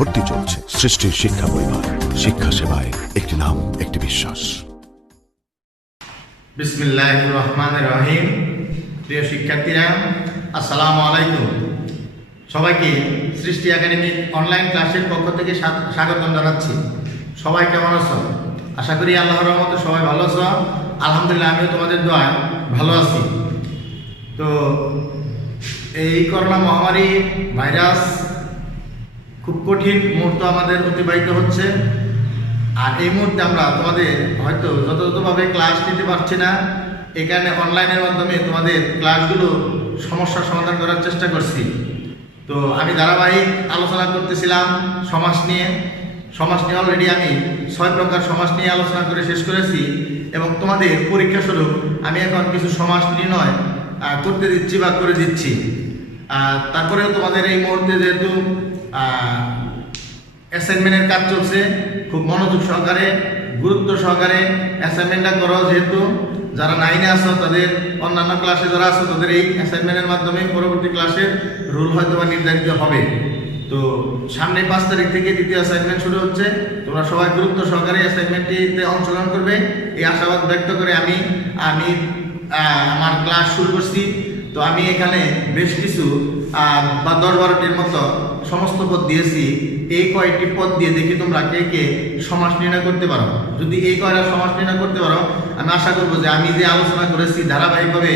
ভর্তি চলছে। সৃষ্টির শিক্ষা পরিবার, শিক্ষা সেবায় একটি নাম, একটি বিশ্বাস। বিসমিল্লাহির রহমানির রহিম। প্রিয় শিক্ষার্থীরা, আসসালামু আলাইকুম। সবাইকে সৃষ্টি একাডেমিক অনলাইন ক্লাসের পক্ষ থেকে স্বাগতম জানাচ্ছি। সবাই কেমন আছো? আশা করি আল্লাহর রহমতে সবাই ভালো আছো। আলহামদুলিল্লাহ, আমিও তোমাদের দোয়ায় ভালো আছি। তো এই করোনা মহামারী ভাইরাস খুব কঠিন মুহূর্ত আমাদের অতিবাহিত হচ্ছে। আর এই মুহূর্তে আমরা তোমাদের হয়তো যথাযথভাবে ক্লাস নিতে পারছি না, এই কারণে অনলাইনের মাধ্যমে তোমাদের ক্লাসগুলো সমস্যার সমাধান করার চেষ্টা করছি। তো আমি ধারাবাহিক আলোচনা করতেছিলাম সমাস নিয়ে অলরেডি আমি 6 প্রকার সমাস নিয়ে আলোচনা করে শেষ করেছি, এবং তোমাদের পরীক্ষা স্বরূপ আমি এখন কিছু সমাস নির্ণয় করতে দিচ্ছি বা করে দিচ্ছি। তারপরেও তোমাদের এই মুহূর্তে যেহেতু অ্যাসাইনমেন্টের কাজ চলছে, খুব মনোযোগ সহকারে গুরুত্ব সহকারে অ্যাসাইনমেন্টটা করো। যেহেতু যারা 9-এ আসো, তাদের অন্যান্য ক্লাসে যারা আসো, তাদের এই অ্যাসাইনমেন্টের মাধ্যমে পরবর্তী ক্লাসের রুল হয়তো বা নির্ধারিত হবে। তো সামনে 5 তারিখ থেকে দ্বিতীয় অ্যাসাইনমেন্ট শুরু হচ্ছে। তোমরা সবাই গুরুত্ব সহকারে অ্যাসাইনমেন্টটিতে অংশগ্রহণ করবে, এই আশাবাদ ব্যক্ত করে আমি আমার ক্লাস শুরু করছি। তো আমি এখানে বেশ কিছু বা 10-12টির মতো সমস্ত পদ দিয়েছি। এই কয়টি পদ দিয়ে দেখি তোমরা কে কে সমাস নির্ণয় করতে পারো। যদি এই কয়টা সমাস নির্ণয় করতে পারো, আমি আশা করবো যে আমি যে আলোচনা করেছি ধারাবাহিকভাবে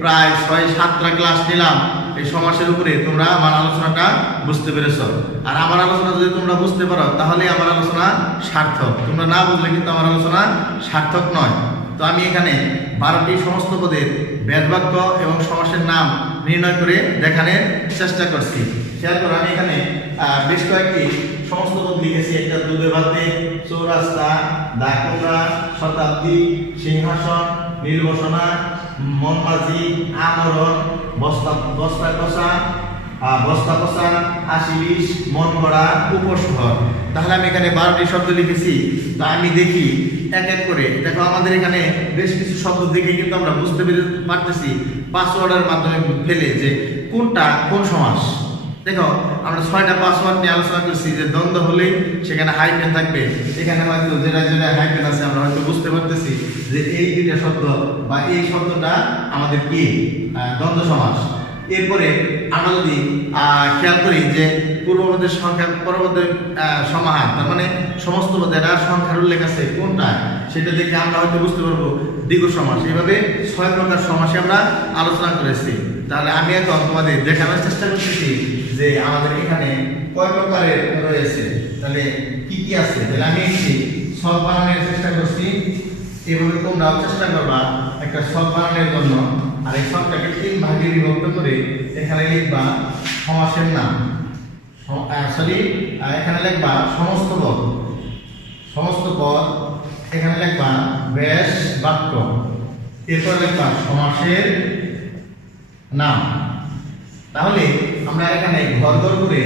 প্রায় 6-7টা ক্লাস নিলাম এই সমাসের উপরে, তোমরা আমার আলোচনাটা বুঝতে পেরেছ। আর আমার আলোচনা যদি তোমরা বুঝতে পারো, তাহলে আমার আলোচনা সার্থক। তোমরা না বুঝলে কিন্তু আমার আলোচনা সার্থক নয়। তো আমি এখানে 12টি সমস্ত পদের ব্যাসবাক্য এবং সমাসের নাম নির্ণয় করে দেখানোর চেষ্টা করছি। খেয়াল করো, আমি এখানে বেশ কয়েকটি সমস্ত পদ লিখেছি। একটা দুধে ভাতে, চৌরাস্তা, দাকুমরা, শতাব্দী, সিংহাসন, নীলবসনা, মনমাঝি, আমরণ, বস্তা কষা, 80-20, মন করা, উপশহর। তাহলে আমি এখানে 12টি শব্দ লিখেছি। তা আমি দেখি এক এক করে। দেখো, আমাদের এখানে বেশ কিছু শব্দ দেখে কিন্তু আমরা বুঝতে পারতেছি পাসওয়ার্ডের মাধ্যমে ফেলে যে কোনটা কোন সমাস। দেখো, আমরা 6টা পাসওয়ার্ড নিয়ে আলোচনা করছি যে দ্বন্দ্ব হলেই সেখানে হাইফেন থাকবে। এখানে হয়তো যেটা হাইফেন আছে আমরা হয়তো বুঝতে পারতেছি যে এই দুইটা শব্দ বা এই শব্দটা আমাদের কি দ্বন্দ্ব সমাস। এরপরে আমরা যদি খেয়াল করি যে পূর্বপদের সংখ্যা পরবর্তী সমাহার, তার মানে সমস্ত পদের সংখ্যার উল্লেখ আছে কোনটা, সেটা দেখে আমরা হয়তো বুঝতে পারবো দ্বিগু সমাস। এইভাবে 6 প্রকার সমাসে আমরা আলোচনা করেছি। তাহলে আমি এখন তোমাদের দেখানোর চেষ্টা করতেছি যে আমাদের এখানে কয় প্রকারের রয়েছে, তাহলে কি কি আছে। তাহলে আমি একটি সব বানানোর চেষ্টা করছি। এভাবে তোমরাও চেষ্টা করবা একটা সব বানানোর জন্য। আর এই সবটাকে 3 ভাগে বিভক্ত করে এখানে লিখবা সমাসের নাম, এখানে লিখবা সমস্ত পদ, এখানে লিখবা ব্যাস বাক্য, এরপর লিখবা সমাসের নাম। তাহলে আমরা এখানে ঘর করে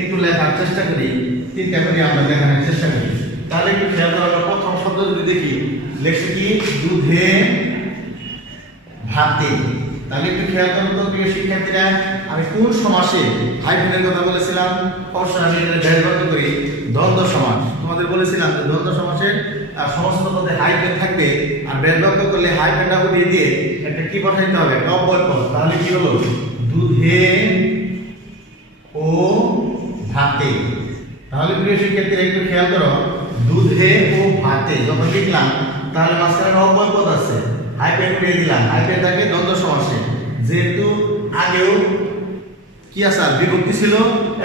একটু লেখার চেষ্টা করি, 3টা করে আমরা দেখানোর চেষ্টা করি। তাহলে একটু খেয়াল করো, আমরা প্রথম শব্দ যদি দেখি, লেখছি কি দুধে ভাতে। তাহলে একটু খেয়াল করো তো প্রিয় শিক্ষার্থীরা, আমি কোন সমাসে হাইফেনের কথা বলেছিলাম? অবশ্যই আমি এটা ব্যাসবাক্য করি দ্বন্দ্ব সমাস। তোমাদের বলেছিলাম যে দ্বন্দ্ব সমাসের সমস্ত পদে হাইফেন থাকবে, আর ব্যাসবাক্য করলে হাইফেনটা উঠিয়ে দিয়ে একটা কি বসাইতে হবে, অব্যয় পদ। তাহলে কি হলো? দুধে ও ভাতে। তাহলে প্রিয় শিক্ষার্থীরা একটু খেয়াল করো, দুধে ও ভাতে যখন লিখলাম, তাহলে মাঝখানে অব্যয় পদ আছে, হাইফেন উঠিয়ে দিলাম। হাইফেন থাকে দ্বন্দ্ব সমাসে। যেহেতু আগেও কি আছে, বিভক্তি ছিল,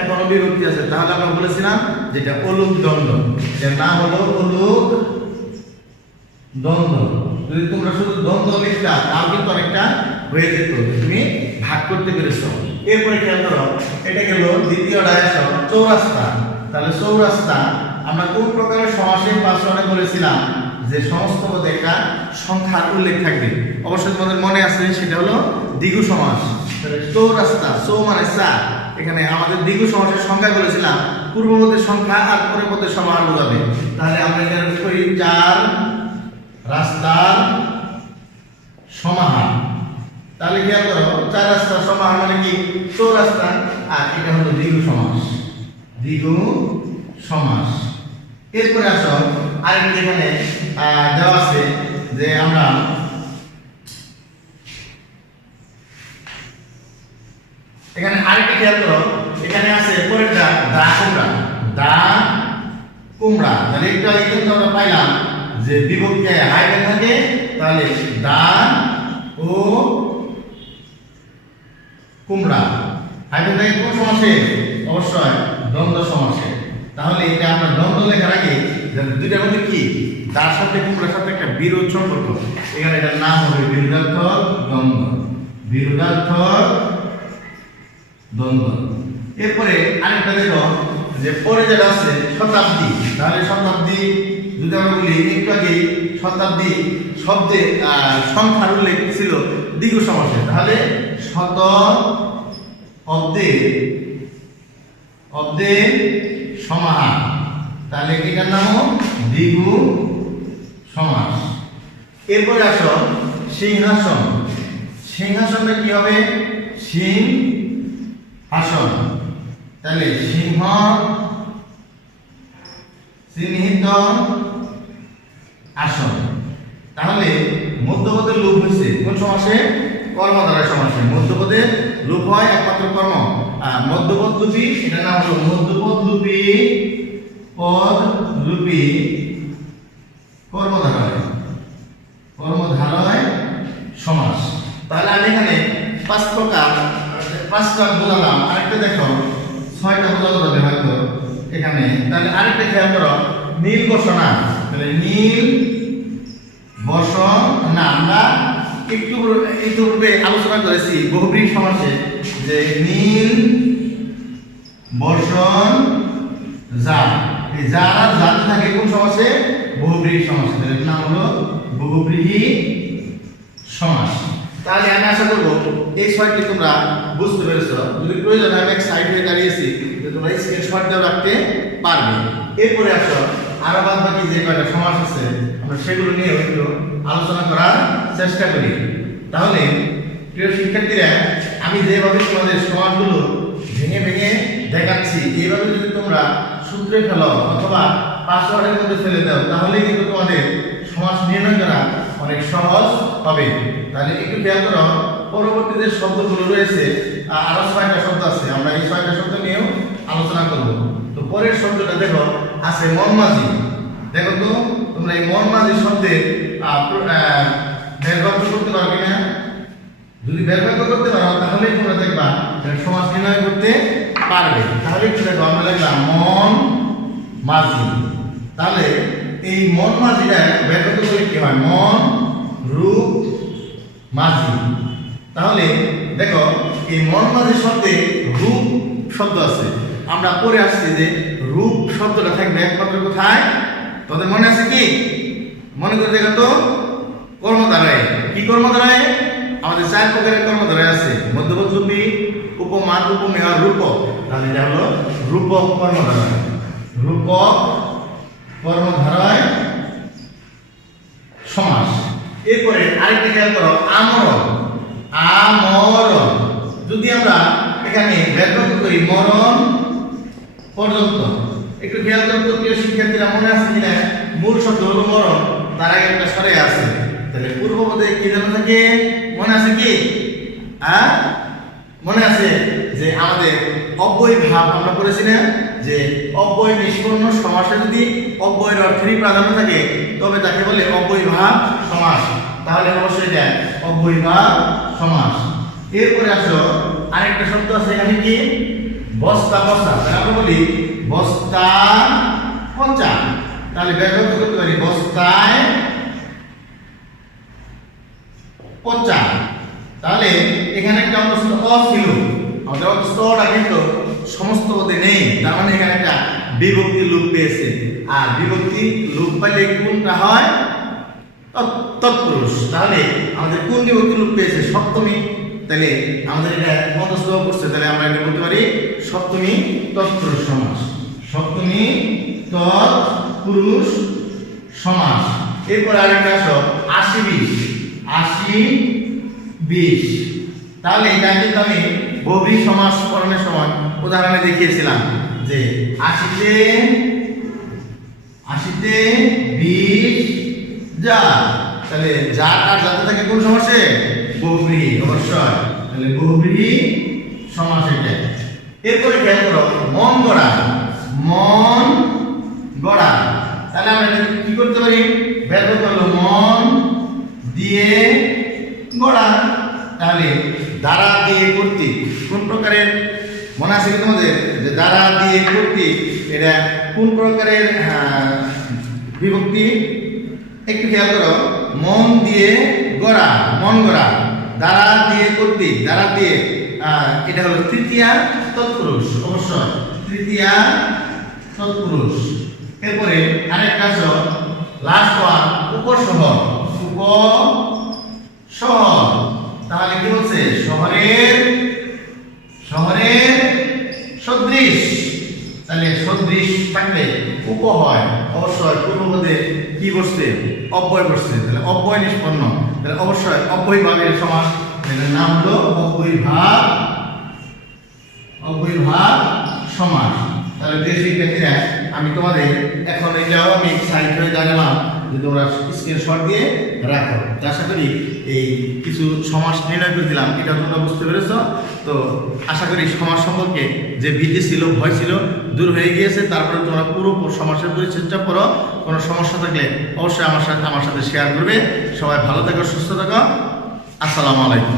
এখনো বিভক্তি আছে, তাহলে আমরা বলেছিলাম যেটা অলুক দ্বন্দ্ব, এর নাম হলো অলুক দ্বন্দ্ব। যদি তোমরা শুধু দ্বন্দ্ব লিখতা, তাও কিন্তু অনেকটা হয়ে যেত, তুমি ভাগ করতে পেরেছ। এরপরে খেয়াল করো, এটা গেল দ্বিতীয় ডায়াসন চৌরাস্তা। তাহলে চৌরাস্তা আমরা কোন প্রকারের সমাসের পাশে বলেছিলাম যে সমস্ত পদে একটা সংখ্যার উল্লেখ থাকবে। অবশ্যই তোমাদের মনে আছে, সেটা হলো দ্বিগু সমাস। তাহলে চৌরাস্তা, চৌ মানে 4, এখানে আমাদের দ্বিগু সমাসের সংখ্যা বলেছিলাম পূর্বপদের সংখ্যা আর পরের পদের সমাহার বোঝাবে। তাহলে আমরা এখানে করি 4 রাস্তার সমাহার। তাহলে খেয়াল করো, 4 রাস্তার সমাহার মানে কি? চৌরাস্তা। আর এটা হলো দ্বিগু সমাস। দ্বিগু সমাস। এরপরে আসো আরেকটি এখানে দেওয়া আছে যে আমরা এখানে আরেকটি খেয়াল করো, এখানে আছে পরেরটা দা কুমড়া, দা কুমড়া। তাহলে একটু আগে কিন্তু আমরা পাইলাম যে বিভক্তি হাইফেন থাকে, তাহলে দা ও কুমড়া হাইফেন থাকে কোন সমাসে? অবশ্যই দ্বন্দ্ব সমাসে। তাহলে এটা আমরা দ্বন্দ্ব লেখার আগে দুইটার মধ্যে কি তার সাথে কুমড়ার সাথে একটা বিরোধ সম্পর্ক, এখানে এটার নাম হবে বিরোধার্থক দ্বন্দ্ব, বিরোধার্থক দ্বন্দ্ব। এরপরে আরেকটা দেখো যে পরে যেটা আছে শতাব্দী, তাহলে শতাব্দী যদি আমরা বলি একটু আগে শতাব্দী শব্দে সংখ্যার উল্লেখ ছিল দ্বিগু সমাসে, তাহলে শত অব্দে সমাহার, তাহলে এটার নামও দ্বিগু সমাস। এরপরে আসো সিংহাসন, সিংহাসনটা কি হবে? সিংহাসন, তাহলে সিংহ চিহ্নিত আসন। তাহলে মধ্যপদের লোপ হয়েছে কোন সমাসে? কর্মধারয় সমাসে। মধ্যপদের লোপ হয় একমাত্র কর্ম, আর মধ্যপদ লুপি এটার নাম হলো মধ্যপদ লুপি পদ লুপি কর্মধারয়, কর্মধারয় সমাস। তাহলে আমি এখানে পাঁচটা বোঝালাম, আরেকটা দেখো ছয়টা বোঝানো যাবে হয়তো এখানে। তাহলে আরেকটা খেয়াল করো নীল বসনা, তাহলে নীল বসন না, আমরা একটু পূর্বে আলোচনা করেছি বহুব্রীহি সমাসে যে নীল বসন যা, এই যারা জাতি থাকে কোন সমাসে? বহুব্রীহি সমাসে। এর নাম হলো বহুব্রীহি সমাস। তাহলে আমি আশা করবো এই ছয়টি তোমরা বুঝতে পেরেছো। যদি প্রয়োজন আমি এক সাইড হয়ে দাঁড়িয়েছি যে তোমরা স্ক্রিনশট দিয়ে রাখতে পারবে। এরপরে আসো আরো বাদ বাকি যে কয়টা সমাস আছে আমরা সেগুলো নিয়ে একটু আলোচনা করার চেষ্টা করি। তাহলে প্রিয় শিক্ষার্থীরা, আমি যেভাবে তোমাদের সমাসগুলো ভেঙে ভেঙে দেখাচ্ছি, এইভাবে যদি তোমরা সূত্রে ফেলো অথবা পাসওয়ার্ডের মধ্যে ফেলে দাও, তাহলে কিন্তু তোমাদের সমাস নির্ণয় করা অনেক সহজ হবে। তাহলে একটু খেয়াল করো, পরবর্তী যে শব্দগুলো রয়েছে আরো 6টা শব্দ আছে, আমরা এই 6টা শব্দ নিয়েও আলোচনা করব। তো পরের শব্দটা দেখো আছে মনমাঝি। দেখো তো তোমরা এই মনমাঝি শব্দের ব্যবহার করতে পারো কিনা? যদি ব্যবহার করতে পারো তাহলে তোমরা দেখবা সমাস নির্ণয় করতে পারবে। তাহলে একটু দেখো আমরা লিখলাম মন মাঝি, তাহলে এই মন মাঝিটা ব্যবহার করলে কি হয়? মন রূপ মাঝি। তাহলে দেখো এই মন মাঝি শব্দে রূপ শব্দ আছে, আমরা পরে আসছি যে রূপ শব্দটা থাকবে একমাত্র কোথায়? তোদের মনে আছে কি? মনে করে দেখো তো কর্মধারায়। কি কর্মধারায়? আমাদের 4 প্রকারের কর্মধারায় আছে, মধ্যপদ লুপি, উপমান, উপমেয়, রূপক। তাহলে এটা হলো রূপক কর্মধারায়, রূপক কর্মধারায় সমাস। এরপরে আরেকটা খেয়াল করো আমরণ, আমরণ। যদি আমরা এখানে ব্যবহার করি মরণ পর্যন্ত, একটু খেয়াল করো তো প্রিয় শিক্ষার্থীরা, মনে আছে কিনা মূল শব্দ হলো মরণ, তার আগে একটা সরে আছে, তাহলে পূর্বপদে কি যেন থাকে? মনে আছে কি? মনে আছে যে আমাদের অব্যয় ভাব আমরা পড়েছি না, যে অব্যয় নিষ্পন্ন সমাসে যদি অব্যয়ের অর্থেরই প্রাধান্য থাকে তবে তাকে বলে অব্যয় ভাব সমাস। তাহলে অবশ্যই এটা অব্যয় ভাব সমাস। এরপরে আসো আরেকটা শব্দ আছে এখানে কি? বস্তা পচা। আমরা বলি বস্তা পচা, তাহলে ব্যবহার করতে পারি বস্তায় পচা। তাহলে এখানে একটা অন্তস্থ অ ছিল, আমাদের অন্তস্থটা কিন্তু সমস্ত পদে নেই, তার মানে এখানে একটা বিভক্তি লোপ পেয়েছে। আর বিভক্তি লোপ পাইলে কোনটা হয়? তৎপুরুষ। তাহলে আমাদের কোন বিভক্তি লোপ পেয়েছে? সপ্তমী। তাহলে আমাদের এটা অন্তস্থ করছে, তাহলে আমরা এটা বলতে পারি সপ্তমী তৎপুরুষ সমাস, সপ্তমী তৎপুরুষ সমাস। এরপর আরেকটা আসো 80-20, 80-20। তাহলে এটা কিন্তু আমি বহুব্রীহি সমাস পড়ানোর সময় উদাহরণে দেখিয়েছিলাম যে 80-তে 20 যা, তাহলে যা কার যাতে থাকে কোন সমাসে? বহুব্রীহি, অবশ্যই। তাহলে বহুব্রীহি সমাস এটা। এরপরে খেয়াল করো মন গড়া, মন গড়া। তাহলে আমরা এটা কি করতে পারি? বের করতে হলো মন দিয়ে গড়া। তাহলে দ্বারা দিয়ে কর্তৃক কোন প্রকারের মনে আছে কি তোমাদের? যে দ্বারা দিয়ে কর্তৃক এটা কোন প্রকারের বিভক্তি? একটু খেয়াল করো, মন দিয়ে গড়া, মন গড়া, দ্বারা দিয়ে কর্তৃক, দ্বারা দিয়ে এটা হলো তৃতীয়া তৎপুরুষ, অবশ্যই তৃতীয়া তৎপুরুষ। এরপরে আরেকটা আছে লাস্ট ওয়ান, উপশহর, উপশহর। তাহলে কি বলছে? শহরের সদৃশ। তাহলে সদৃশ থাকলে উপ হয়, অবশ্যই পূর্বপদে কি বসছে? অব্যয় বসছে। তাহলে অব্যয় নিষ্পন্ন, তাহলে অবশ্যই অব্যয় ভাবের সমাস। এটার নাম হলো অব্যয়ভাব সমাস। তাহলে প্রিয় শিক্ষার্থীরা, আমি তোমাদের এখন এটাও আমি সাইড হয়ে দাঁড়ালাম যে তোমরা স্ক্রিনশট দিয়ে রাখো। আশা করি এই কিছু সমাস নির্ণয় করে দিলাম, এটা তোমরা বুঝতে পেরেছ। তো আশা করি সমাস সম্পর্কে যে ভীতি ছিল, ভয় ছিল, দূর হয়ে গিয়েছে। তারপরে তোমরা পুরো সমাসের পরিচর্যা করো। কোনো সমস্যা থাকলে অবশ্যই আমার সাথে শেয়ার করবে। সবাই ভালো থাকো, সুস্থ থাকো। আসসালামু আলাইকুম।